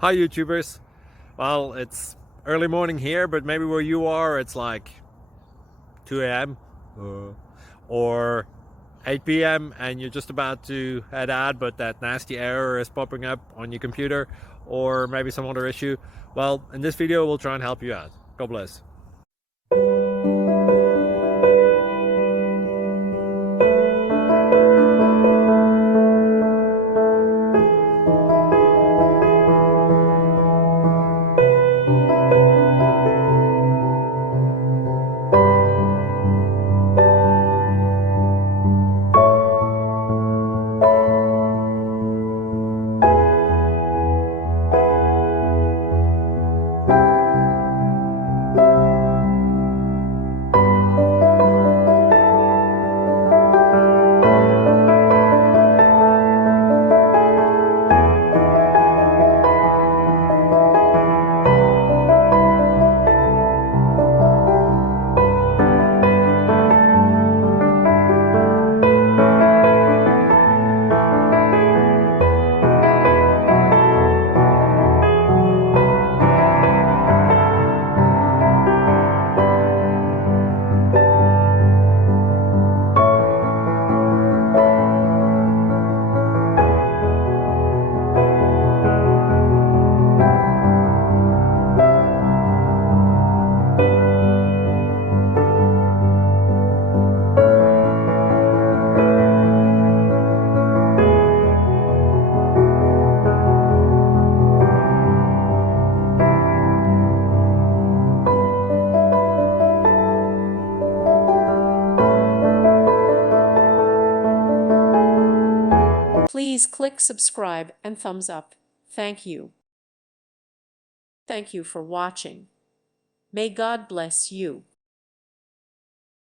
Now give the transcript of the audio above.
Hi YouTubers. Well, it's early morning here, but maybe where you are it's like 2 a.m. Or 8 p.m. and you're just about to head out, but that nasty error is popping up on your computer, or maybe some other issue. Well, in this video we'll try and help you out. God bless. Please click subscribe and thumbs up. Thank you. Thank you for watching. May God bless you.